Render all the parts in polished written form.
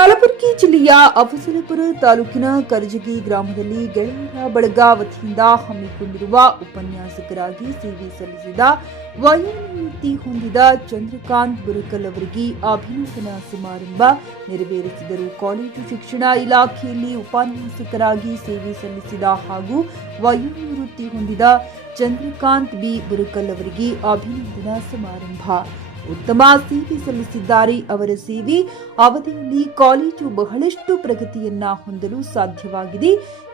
ಕಲಬುರಗಿ ಜಿಲ್ಲೆಯ ಅಫಜಲಪುರ ತಾಲೂಕಿನ ಕರಜಗಿ ಗ್ರಾಮದಲ್ಲಿ ಗೆಳೆಯರ ಬಳಗ ವತಿಯಿಂದ ಹಮ್ಮಿಕೊಂಡಿರುವ ಉಪನ್ಯಾಸಕರಾಗಿ ಸೇವೆ ಸಲ್ಲಿಸಿದ ವಯೋನಿವೃತ್ತಿ ಹೊಂದಿದ ಚಂದ್ರಕಾಂತ್ ಬುರಕಲ್ ಅವರಿಗೆ ಅಭಿನಂದನಾ ಸಮಾರಂಭ ನೆರವೇರಿಸಿದರು. ಕಾಲೇಜು ಶಿಕ್ಷಣ ಇಲಾಖೆಯಲ್ಲಿ ಉಪನ್ಯಾಸಕರಾಗಿ ಸೇವೆ ಸಲ್ಲಿಸಿದ ಹಾಗೂ ವಯೋನಿವೃತ್ತಿ ಹೊಂದಿದ ಚಂದ್ರಕಾಂತ್ ಬಿ ಬುರಕಲ್ ಅವರಿಗೆ ಅಭಿನಂದನಾ ಸಮಾರಂಭ. ಉತ್ತಮ ಸೇವೆ ಸಲ್ಲಿಸಿದ್ದಾರೆ. ಅವರ ಸೇವೆ ಅವಧಿಯಲ್ಲಿ ಕಾಲೇಜು ಬಹಳಷ್ಟು ಪ್ರಗತಿಯನ್ನ ಹೊಂದಲು ಸಾಧ್ಯವಾಗಿದೆ.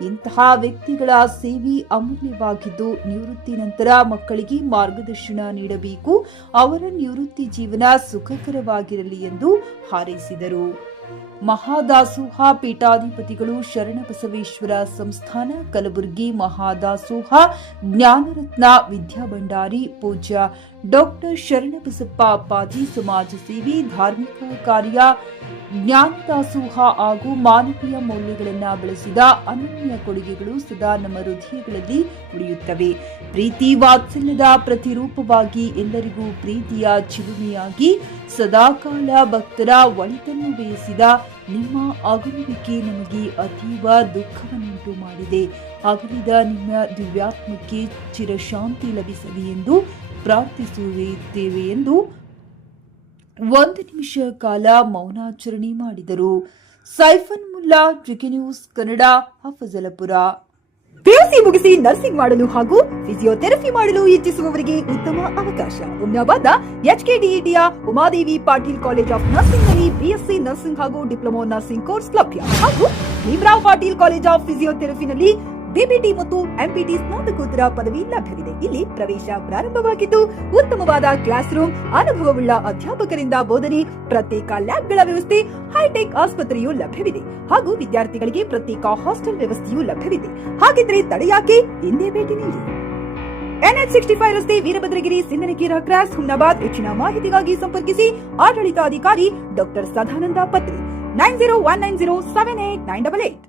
ಇಂತಹ ವ್ಯಕ್ತಿಗಳ ಸೇವೆ ಅಮೂಲ್ಯವಾಗಿದ್ದು, ನಿವೃತ್ತಿ ನಂತರ ಮಕ್ಕಳಿಗೆ ಮಾರ್ಗದರ್ಶನ ನೀಡಬೇಕು. ಅವರ ನಿವೃತ್ತಿ ಜೀವನ ಸುಖಕರವಾಗಿರಲಿ ಎಂದು ಹಾರೈಸಿದರು. ಮಹಾದಾಸೋಹ ಪೀಠಾಧಿಪತಿಗಳು ಶರಣಬಸವೇಶ್ವರ ಸಂಸ್ಥಾನ ಕಲಬುರಗಿ, ಮಹಾದಾಸೋಹ ಜ್ಞಾನರತ್ನ ವಿದ್ಯಾಭಂಡಾರಿ ಪೂಜ್ಯ ಡಾಕ್ಟರ್ ಶರಣಬಸಪ್ಪ ಅಪ್ಪಾಜಿ ಸಮಾಜ ಸೇವೆ, ಧಾರ್ಮಿಕ ಕಾರ್ಯ, ಜ್ಞಾನದಾಸೋಹ ಹಾಗೂ ಮಾನವೀಯ ಮೌಲ್ಯಗಳನ್ನು ಬೆಳೆಸಿದ ಅನನ್ಯ ಕೊಡುಗೆಗಳು ಸದಾ ನಮ್ಮ ಹೃದಯಗಳಲ್ಲಿ ಉಳಿಯುತ್ತವೆ. ಪ್ರೀತಿ ವಾತ್ಸಲ್ಯದ ಪ್ರತಿರೂಪವಾಗಿ ಎಲ್ಲರಿಗೂ ಪ್ರೀತಿಯ ಚಿಲುಮೆಯಾಗಿ ಸದಾಕಾಲ ಭಕ್ತರ ಒಳಿತನ್ನು ಬಯಸಿದ ನಿಮ್ಮ ಅಗಲುವಿಕೆ ನಮಗೆ ಅತೀವ ದುಃಖವನ್ನುಂಟು ಮಾಡಿದೆ. ಅಗಲಿದ ನಿಮ್ಮ ದಿವ್ಯಾತ್ಮಕ್ಕೆ ಚಿರಶಾಂತಿ ಲಭಿಸಲಿ ಎಂದು ಪ್ರಾರ್ಥಿಸುತ್ತೇವೆ ಎಂದು 1 ನಿಮಿಷ ಕಾಲ ಮೌನಾಚರಣೆ ಮಾಡಿದರು. Saifan Mulla, GK news Kannada, Afzalpur. PUC ಮುಗಿಸಿ ನರ್ಸಿಂಗ್ ಮಾಡಲು ಹಾಗೂ ಫಿಸಿಯೋಥೆರಪಿ ಮಾಡಲು ಇಚ್ಛಿಸುವವರಿಗೆ ಉತ್ತಮ ಅವಕಾಶ. ಹುಮ್ನಾಬಾದ್ನ ಎಚ್ಕೆಡಿಇಟಿಯ Umadevi Patil college of nursing ನಲ್ಲಿ ಬಿಎಸ್ಸಿ ನರ್ಸಿಂಗ್ ಹಾಗೂ ಡಿಪ್ಲೊಮಾ ನರ್ಸಿಂಗ್ ಕೋರ್ಸ್ ಲಭ್ಯ ಹಾಗೂ ಭೀಮರಾವ್ ಪಾಟೀಲ್ ಕಾಲೇಜ್ ಆಫ್ ಫಿಸಿಯೋಥೆರಪಿನಲ್ಲಿ ಬಿಪಿಟಿ ಮತ್ತು ಎಂಪಿಟಿ ಸ್ನಾತಕೋತ್ತರ ಪದವಿ ಲಭ್ಯವಿದೆ. ಇಲ್ಲಿ ಪ್ರವೇಶ ಪ್ರಾರಂಭವಾಗಿದ್ದು, ಉತ್ತಮವಾದ ಕ್ಲಾಸ್ ರೂಮ್, ಅನುಭವವುಳ್ಳ ಅಧ್ಯಾಪಕರಿಂದ ಬೋಧನೆ, ಪ್ರತ್ಯೇಕ ಲ್ಯಾಬ್ಗಳ ವ್ಯವಸ್ಥೆ, ಹೈಟೆಕ್ ಆಸ್ಪತ್ರೆಯೂ ಲಭ್ಯವಿದೆ ಹಾಗೂ ವಿದ್ಯಾರ್ಥಿಗಳಿಗೆ ಪ್ರತ್ಯೇಕ ಹಾಸ್ಟೆಲ್ ವ್ಯವಸ್ಥೆಯೂ ಲಭ್ಯವಿದೆ. ಹಾಗಿದ್ರೆ ತಡೆಯಾಕೆ, ಹಿಂದೆ ಭೇಟಿ ನೀಡಿ. NH65 ರಸ್ತೆ, ವೀರಭದ್ರಗಿರಿ, ಸಿಂಗನಕೀರ ಕ್ರಾಸ್, ಹುಮ್ನಾಬಾದ್. ಹೆಚ್ಚಿನ ಮಾಹಿತಿಗಾಗಿ ಸಂಪರ್ಕಿಸಿ ಆಡಳಿತಾಧಿಕಾರಿ ಡಾಕ್ಟರ್ ಸದಾನಂದ ಪತ್ರಿ 9019078988.